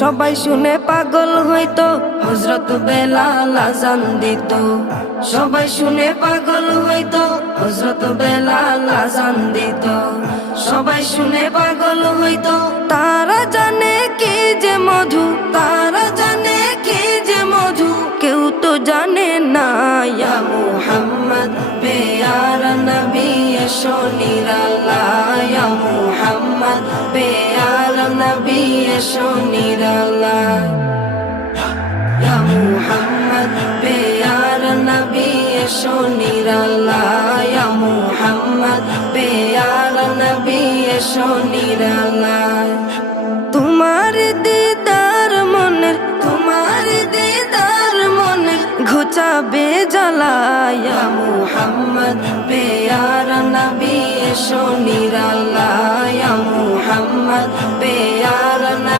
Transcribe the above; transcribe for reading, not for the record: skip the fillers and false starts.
সবাই শুনে পাগল হইতো, হযরত বেলাল আযান দিত। সবাই শুনে পাগল হইতো, হযরত বেলাল আযান দিত। সবাই শুনে পাগল হইতো, তারা জানে কি যে মধু, তারা জানে কি যে মধু, কেউ তো জানে না। ইয়া মুহাম্মদ পেয়ারা নবী এসো নিরালায়, ইয়া মুহাম্মদ পেয়ারা নবী এসো নিরালায়, ইয়া মুহাম্মদ পেয়ারা নবী এসো নিরালায়, ইয়া মুহাম্মদ পেয়ারা নবী এসো নিরালায়। তোমার দিদার মনের, তোমার দিদার মনের ঘুচাবে জ্বালা, ইয়া মুহাম্মদ পেয়ারা নবী এসো নিরালায়, ইয়া মুহাম্মদ